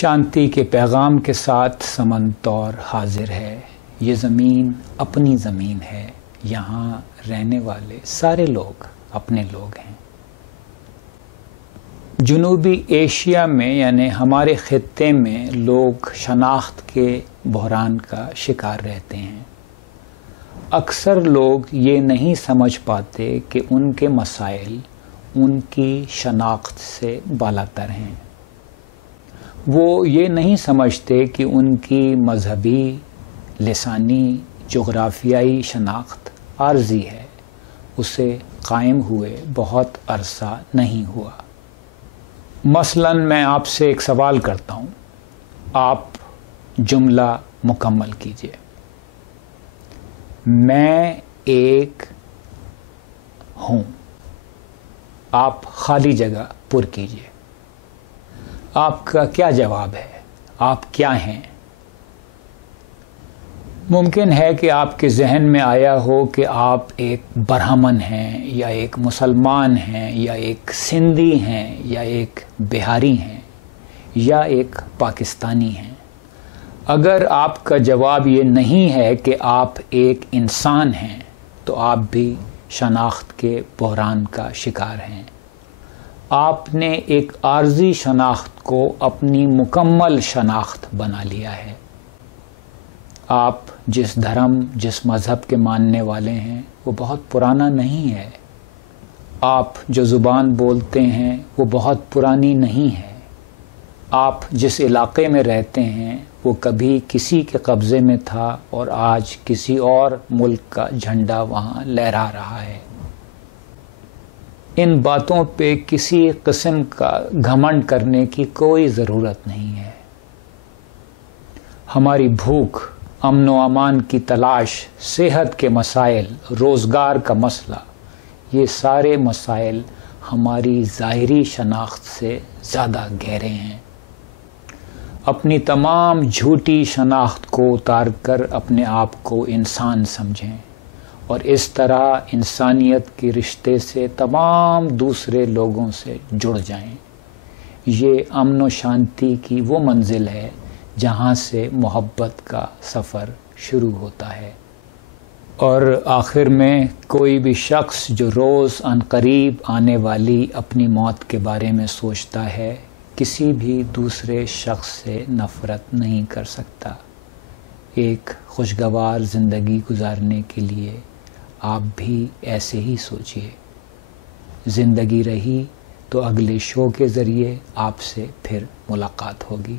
شانتی کے پیغام کے ساتھ سمندور حاضر ہے۔ یہ زمین اپنی زمین ہے، یہاں رہنے والے سارے لوگ اپنے لوگ ہیں۔ جنوبی ایشیا میں یعنی ہمارے خطے میں لوگ شناخت کے بحران کا شکار رہتے ہیں۔ اکثر لوگ یہ نہیں سمجھ پاتے کہ ان کے مسائل ان کی شناخت سے بالاتر ہیں۔ وہ یہ نہیں سمجھتے کہ ان کی مذہبی، لسانی، جغرافیائی شناخت عارضی ہے، اسے قائم ہوئے بہت عرصہ نہیں ہوا۔ مثلاً میں آپ سے ایک سوال کرتا ہوں، آپ جملہ مکمل کیجئے۔ میں ایک ہوں۔ آپ خالی جگہ پر کیجئے۔ آپ کا کیا جواب ہے؟ آپ کیا ہیں؟ ممکن ہے کہ آپ کے ذہن میں آیا ہو کہ آپ ایک برہمن ہیں، یا ایک مسلمان ہیں، یا ایک سندھی ہیں، یا ایک بہاری ہیں، یا ایک پاکستانی ہیں۔ اگر آپ کا جواب یہ نہیں ہے کہ آپ ایک انسان ہیں تو آپ بھی شناخت کے بحران کا شکار ہیں۔ آپ نے ایک عارضی شناخت کو اپنی مکمل شناخت بنا لیا ہے۔ آپ جس دھرم، جس مذہب کے ماننے والے ہیں وہ بہت پرانا نہیں ہے۔ آپ جو زبان بولتے ہیں وہ بہت پرانی نہیں ہے۔ آپ جس علاقے میں رہتے ہیں وہ کبھی کسی کے قبضے میں تھا اور آج کسی اور ملک کا جھنڈا وہاں لہرا رہا ہے۔ ان باتوں پہ کسی قسم کا گھمنڈ کرنے کی کوئی ضرورت نہیں ہے۔ ہماری بھوک، امن و امان کی تلاش، صحت کے مسائل، روزگار کا مسئلہ، یہ سارے مسائل ہماری ظاہری شناخت سے زیادہ گہرے ہیں۔ اپنی تمام جھوٹی شناخت کو اتار کر اپنے آپ کو انسان سمجھیں اور اس طرح انسانیت کے رشتے سے تمام دوسرے لوگوں سے جڑ جائیں۔ یہ امن و شانتی کی وہ منزل ہے جہاں سے محبت کا سفر شروع ہوتا ہے۔ اور آخر میں کوئی بھی شخص جو روز عنقریب آنے والی اپنی موت کے بارے میں سوچتا ہے، کسی بھی دوسرے شخص سے نفرت نہیں کر سکتا۔ ایک خوشگوار زندگی گزارنے کے لیے آپ بھی ایسے ہی سوچئے۔ زندگی رہی تو اگلے شو کے ذریعے آپ سے پھر ملاقات ہوگی۔